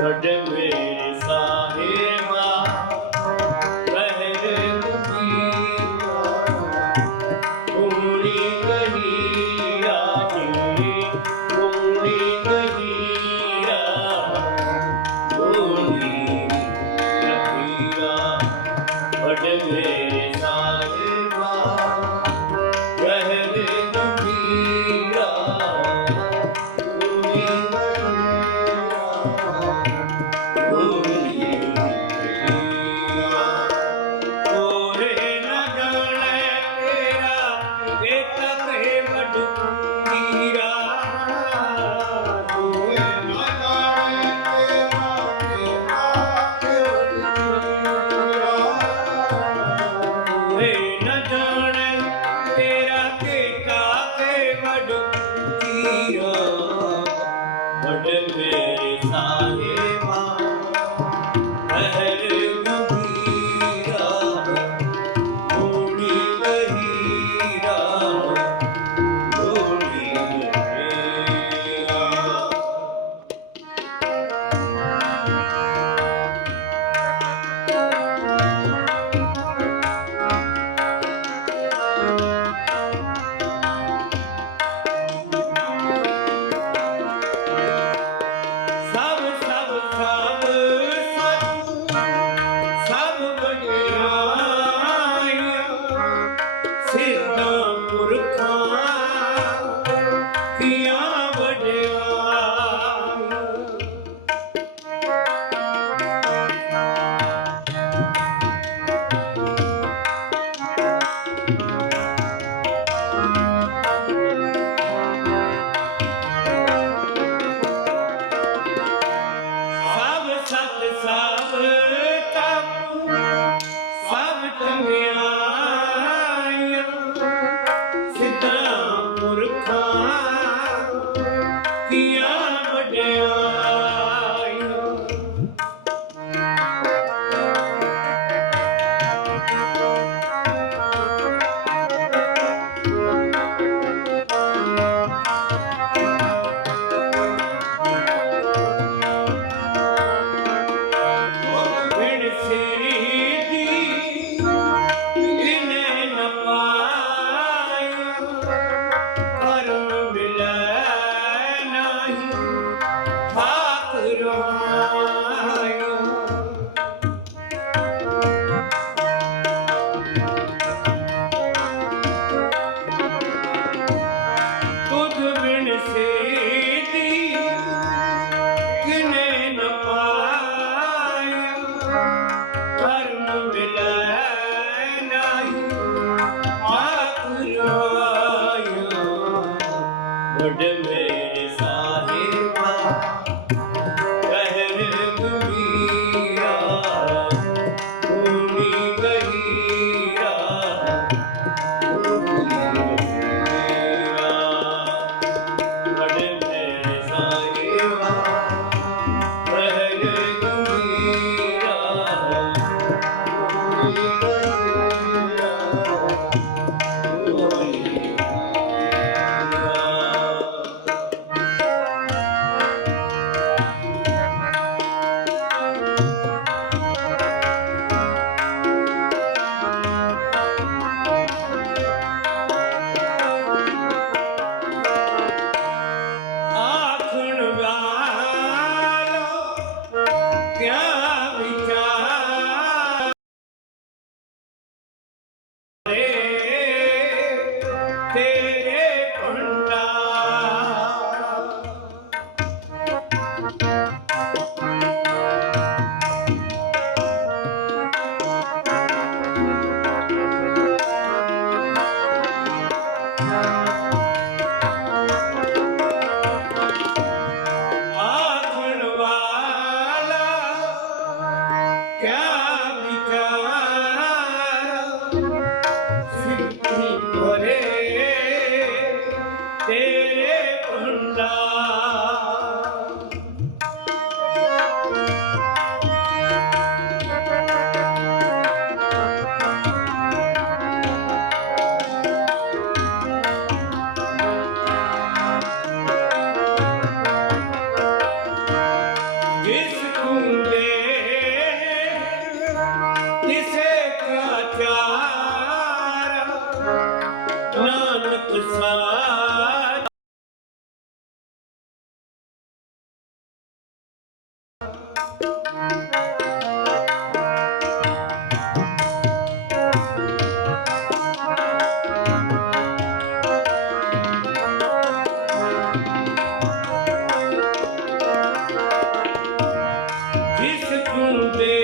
But Hit none. time. ਤੇਰੇ ਭੰਡਾਰ ਆਖਣ ਤੇਰੇ ਭੰਡਾਰ ಕುಂತೇ